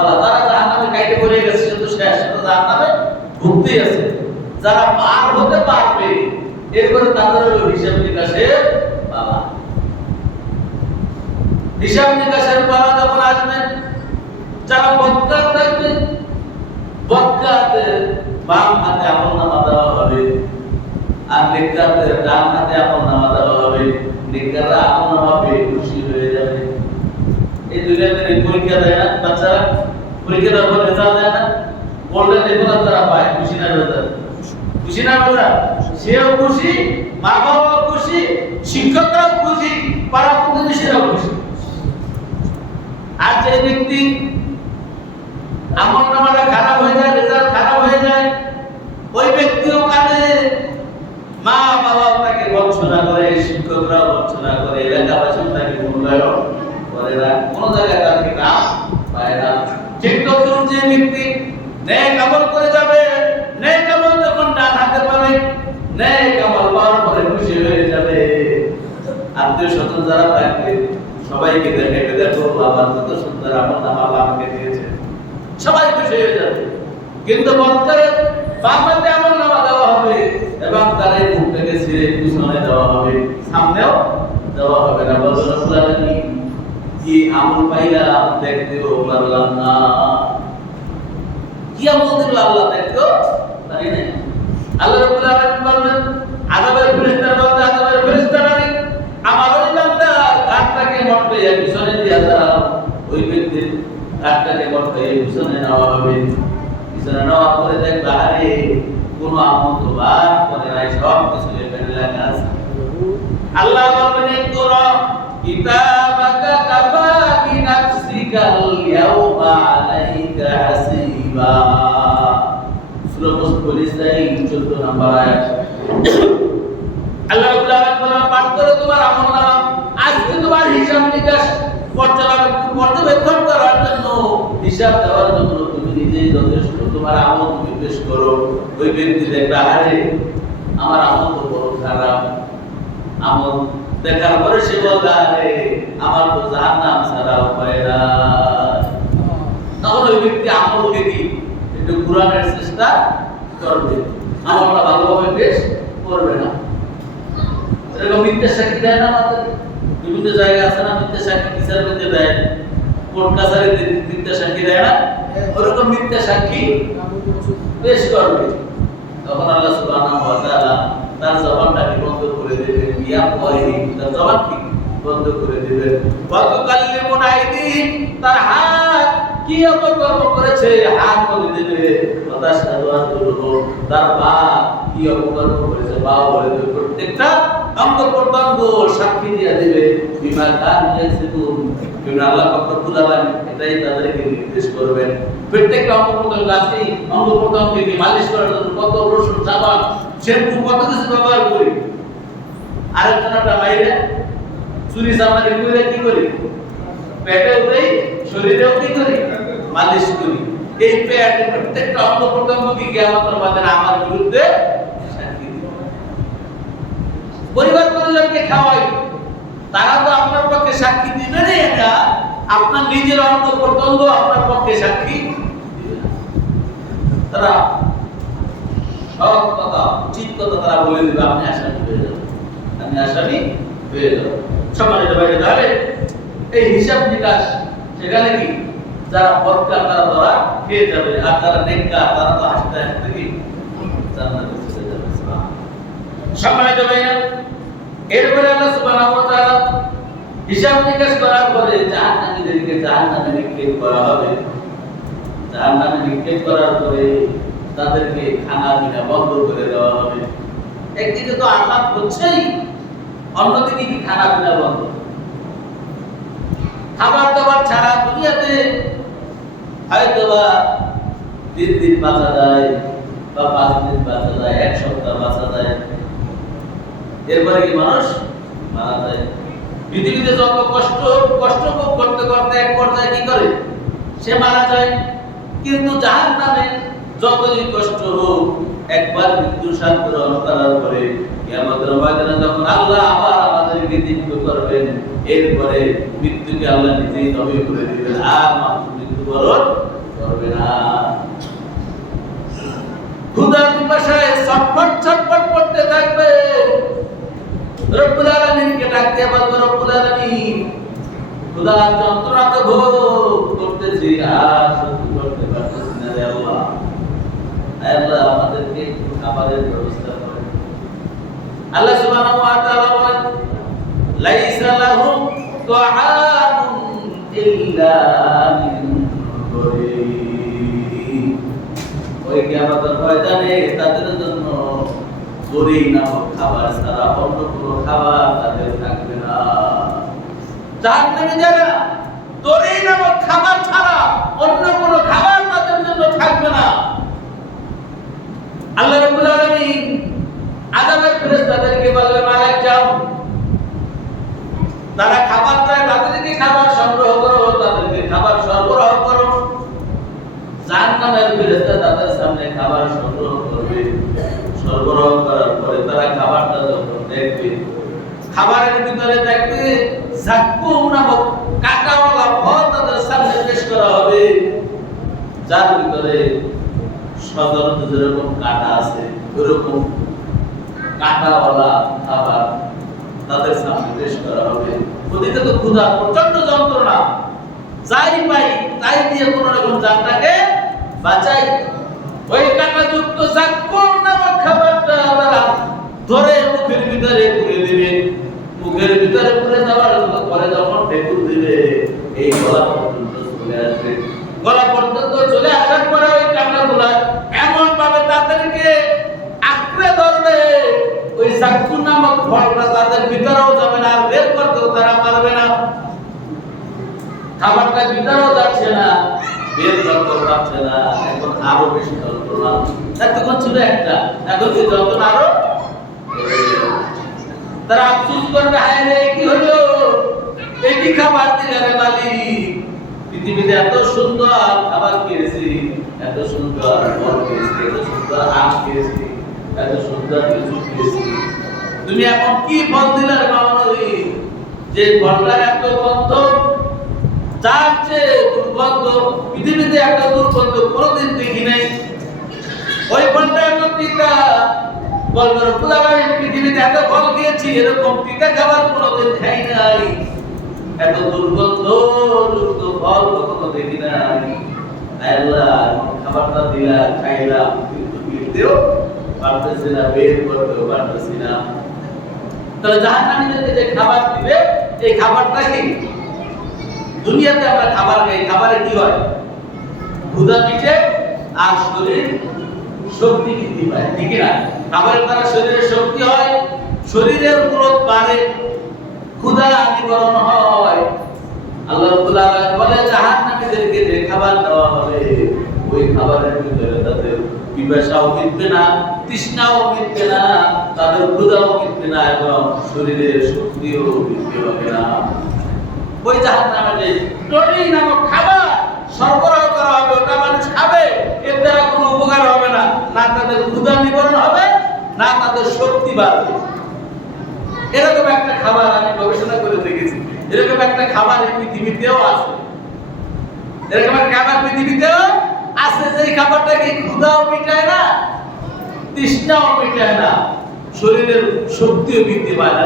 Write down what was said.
বলা যারা জাহান্নামে কাইটে পড়ে গেছে সে তো শেষ, তো জাহান্নামে ভুগতেই আছে। যারা পার হতে পারবে এরপরে তাদের হলো হিসাব নিকাশের পালা। হিসাব নিকাশের পালা যখন আসবে, যারা বদকার থাকবে বদকারদের বাম হাতে আমলনামা দেওয়া হবে, আর নেককারদের ডান হাতে আমলনামা দেওয়া হবে। নেককাররা আমলনামা পেয়ে খুশি হয়ে যাবে। এই দুনিয়াতে পরীক্ষা দেয় না বাচ্চারা, পরীক্ষা দেওয়ার পর রেজাল্ট দেয় না, গোল্ডেন রেজাল্ট তারা পায়, খুশি না রেজাল্ট? খুশি না রেজাল্ট? সেও খুশি, মা বাবাও খুশি, শিক্ষকরাও খুশি, পাড়া প্রতিবেশীরাও খুশি। আর যে ব্যক্তি আমলনামাটা খারাপ হয়ে যায়, রেজাল্ট খারাপ হয়ে যায়, ওই ব্যক্তিও কাঁদে, মা বাবাও তাকে বঞ্চনা করে, শিক্ষকরাও বঞ্চনা করে, এলাকাবাসীও তাকে মূল্যায়ন করে না, কোনো জায়গায় তাকে নাম পায় না। ঠিক তখন যে ব্যক্তি নেক আমল করে যাবে, নেক আমল যখন ডান হাতে পাবে, নেক আমল পাওয়ার পরে খুশি হয়ে যাবে। আত্মীয় স্বজন যারা থাকবে সবাইকে দেখাইবে, দেখো বাবার কত সুন্দর আমলনামা আমাকে দিয়েছে, সবাই খুশি হয়ে যাবে। কিন্তু বদকারের বাম হাতে আমলনামা দেওয়া হবে এবং তার এই মুখটাকে ছিঁড়ে পিছনে দেওয়া হবে, সামনেও দেওয়া হবে না। বললেন কি আমল পাইলাম দেখতেও পারলাম না। কি আমল দিল আল্লাহ দেখতেও পারি না। আল্লাহ রাব্বুল আলামিন বলবেন, আযাবের ফেরেশতারা বলবে, আযাবের ফেরেশতারা আমার ওই বান্দার হাতটাকে মটকাইয়া পিছনে দিয়া দাও। ওই ব্যক্তির হাতটাকে মটকাইয়া পিছনে নেওয়া হবে। পিছনে নেওয়ার পরে দেখবে আরে কোন আমল তো বাদ করে নাই, সব কিছু এখানে লেখা আছে। আল্লাহ বলবেন, ইকরা কিতাবাকা কাফা বিনাফসিকাল ইয়াওমা আলাইকা হাসিবা। সূরা মুসলিম 14 নম্বর আয়াত। আল্লাহ রাব্বুল আলামিন পাঠ করে তোমার আমলনামা, আজকে তোমার হিসাব নিকাশ পর্যবেক্ষণ করার জন্য, হিসাব দেওয়ার জন্য তুমি নিজেই যথেষ্ট। তোমার আমল তুমি পেশ করো। ওই ব্যক্তি দেখবে আরে আমার আমল তো বড় খারাপ। আমল দেখার পরে সে বলবে আরে আমার তো জাহান্নাম ছাড়া উপায় নাই। তখন ওই ব্যক্তি আমলকে কি একটু ঘুরানোর চেষ্টা করবে, আমলটা ভালোভাবে পেশ করবে না। এরকম মিথ্যা সাক্ষী দেয় না আমাদের বিভিন্ন জায়গায় আছে না, মিথ্যা সাক্ষী বিচার পেতে দেয়, কোর্ট কাছারিতে মিথ্যা সাক্ষী দেয় না, ওরকম মিথ্যা সাক্ষী পেশ করবে। তখন আল্লাহ সুবহানাহু ওয়া তাআলা তার জবানটাকে বন্ধ করে দেবেন, ইয়া পয়হি তার জবানকে বন্ধ করে দেবেন। ওয়া তুকাল্লিমুনা আইদিহিম, তার হাত কি অপকর্ম করেছে হাত বলে দেবে। ওয়া তাশহাদু আরজুলুহুম, তার পা কি অপকর্ম করেছে পা বলে দেবে। প্রত্যেকটা অঙ্গ প্রত্যঙ্গ সাক্ষী দিয়ে দেবে। বিমা কানু ইয়াকসিবুন, কারণ আল্লাহ পাক রব্বুল আলামিন এটাই তাদেরকে নির্দেশ করবেন। প্রত্যেকটা অঙ্গ প্রত্যঙ্গ আছে, অঙ্গ প্রত্যঙ্গকে মালিশ করার জন্য কত রসুন, সাবান, শ্যাম্পু কত কিছু ব্যবহার করি। আরেকজনটা বাইরে চুরি চামারি করে কি করি, পেটেও দেই, শরীরেও কি করি, মালিশ করি। এই পেট প্রত্যেকটা অঙ্গ প্রত্যঙ্গকে কিয়ামতের ময়দানে আমার বিরুদ্ধে সাক্ষী দিবে। পরিবার পরিজনকে খাওয়াই, তারা তো আপনার পক্ষে সাক্ষী দিবে না। এটা আপনার নিজের অঙ্গ প্রত্যঙ্গ আপনার পক্ষে সাক্ষী দিবে না। তারা সব কথা ঠিক কথা তারা বলে দিবে, আপনি আসামি হয়ে যাবেন, আপনি আসামি হয়ে যাবেন। সম্মানিত ভাই, তাহলে এই হিসাব নিকাশ সেখানে কি যারা বদকার তারা ধরা খেয়ে যাবে, আর যারা নেককার তারা তো হাসতে হাসতে কি জান্নাতে চলে যাবে। সম্মানিত ভাইরা, এরপরে আল্লাহ সুবহানাহু ওয়া তাআলা হিসাব নিকাশ করার পরে জাহান্নামীদেরকে জাহান্নামে নিক্ষেপ করা হবে। জাহান্নামে নিক্ষেপ করার পরে তাদেরকে খানা পিনা বন্ধ করে দেওয়া হবে। একদিকে তো আযাব হচ্ছেই, অন্যদিকে কি খানা পিনা বন্ধ। খাবার দাবার ছাড়া দুনিয়াতে হয়তোবা 3 দিন বাঁচা যায় বা 5 দিন বাঁচা যায়, 1 সপ্তাহ বাঁচা যায়, এরপরে কি মানুষ মারা যায়। পৃথিবীতে যত কষ্ট ভোগ করতে করতে এক পর্যায়ে কি করে সে মারা যায়। কিন্তু জাহান্নামে যতই কষ্ট হোক, একবার মৃত্যুর স্বাদ গ্রহণ করার পরে কিয়ামতের ময়দানে যখন আল্লাহ আবার আমাদেরকে জীবিত করবেন, এরপরে মৃত্যুকে আল্লাহ নিজেই তবে করে দিবেন, আর মৃত্যু মৃত্যুবরণ করবে না। ক্ষুধার পিপাসায় ছটফট ছটফট করতে থাকবে। রব্বুল আলামিনকে ডাকতে বলবে, রব্বুল আলামিন, ক্ষুধার যন্ত্রণা তো ভোগ করতেছি, আর সহ্য করতে পারতেছি না রে আল্লাহ। আল্লাহ আমাদেরকে একটু খাবারের ব্যবস্থা করেন। আল্লাহ সুবহানাহু ওয়া তাআলা বলেন, লাইসা লাহুম তুআমুন ইল্লা মিন গরিব। ওই কিয়ামতের ময়দানে তাদের জন্য গরিব নামক খাবার ছাড়া অন্য কোনো খাবার তাদের থাকবে না। জাহান্নামে যারা গরিব নামক খাবার ছাড়া অন্য কোনো খাবার তাদের জন্য থাকবে না। আল্লাহ রাব্বুল আলামিন আযাবের ফেরেশতাদেরকে বলবে, মালাক যাও, তারা খাবার চায়, তাদেরকে খাবার সংগ্রহ করো, তাদেরকে খাবার সরবরাহ করো। জাহান্নামের ফেরেশতা তাদের সামনে খাবার সংগ্রহ করবে। সরবরাহ করার পরে তারা খাবারটা যখন দেখবে, খাবারের ভিতরে দেখবে যাক্কুম নামক কাঁটাওয়ালা ফল তাদের সামনে পেশ করা হবে, যার ভিতরে সাধারণত যেরকম কাঁটা আছে ওরকম কাঁটাওয়ালা খাবার তাদের সামনে পেশ করা হবে। ওদিকে তো ক্ষুধা, প্রচন্ড যন্ত্রণা, যাই পাই তাই দিয়ে কোন রকম জানটাকে বাঁচাই। ওই কাঁটাযুক্ত যাক্কুম নামক খাবারটা তারা ধরে মুখের ভিতরে পুরে দিবে। মুখের ভিতরে পুরে দেওয়ার পরে যখন ঢেকুর দিবে, এই গলা পর্যন্ত চলে আসবে। গলা পর্যন্ত চলে আসার পরে ওই কাঁটাগুলা এমন ভাবে তাদেরকে আঁকড়ে ধরবে, ওই যাক্কুম নামক ফলটা তাদের ভিতরেও যাবে না, আর বের করতেও তারা পারবে না। খাবারটা ভিতরেও যাচ্ছে না, বের করতেও পারছে না। এখন আরো বেশি যন্ত্রণা। তখন ছিল একটা, এখন কি যন্ত্রণা আরো। তারা আফসোস করবে, হায় রে কি হলো, এই কি খাবার দিলে রে মালিক। পৃথিবীতে এত সুন্দর খাবার খেয়েছি, এত সুন্দর ফল খেয়েছি, এত সুন্দর আম খেয়েছি, এত সুন্দর কিছু খেয়েছি, তুমি এখন কি ফল দিলে রে মামনি, যে ফলটার এত গন্ধ, যার চেয়ে দুর্গন্ধ পৃথিবীতে একটা দুর্গন্ধ কোনোদিন দেখি নাই। ওই ফলটা এত তিতা, বলবে রব্বুল আলামিন, পৃথিবীতে এত ফল খেয়েছি, এরকম তিতা খাবার কোনোদিন খাই নাই, এত দুর্গন্ধ যুক্ত ফল কখনো দেখি নাই। আল্লাহ খাবারটা দিলা, খাইলাম, কিন্তু খেতেও পারতেছি না, বের করতেও পারতেছি না। তাহলে জাহান্নামীদেরকে যে খাবার দিবে, এই খাবারটা কি? দুনিয়াতে আমরা খাবার খাই, খাবারে কি হয়? ক্ষুধা মিটে আর শরীর শক্তি বৃদ্ধি পায়, ঠিক না? খাবারের দ্বারা শরীরের শক্তি হয়, শরীরের গ্রোথ বাড়ে, ক্ষুধা নিবারণ হয়। আল্লাহ রাব্বুল আলামিন বলে, জাহান্নামীদেরকে যে খাবার দেওয়া হবে, ওই খাবারের ভিতরে তাদের পিপাসাও মিটবে না, তৃষ্ণাও মিটবে না, তাদের ক্ষুধাও মিটবে না, এবং শরীরের শক্তিও বৃদ্ধি হবে না। ওই জাহান্নামে যে টরি নামক খাবার সরবরাহ করা হবে, ওটা মানুষ খাবে, এর দ্বারা কোনো উপকার হবে না, না তাদের ক্ষুধা নিবারণ হবে, না তাদের শক্তি বাড়বে। এরকম একটা খাবার আমি গবেষণা করে দেখেছি, এরকম একটা খাবার এই পৃথিবীতেও আছে, এরকম একটা খাবার পৃথিবীতেও আছে, যে খাবারটা কি ক্ষুধাও মিটায় না, তৃষ্ণাও মিটায় না, শরীরের শক্তিও বৃদ্ধি পায় না।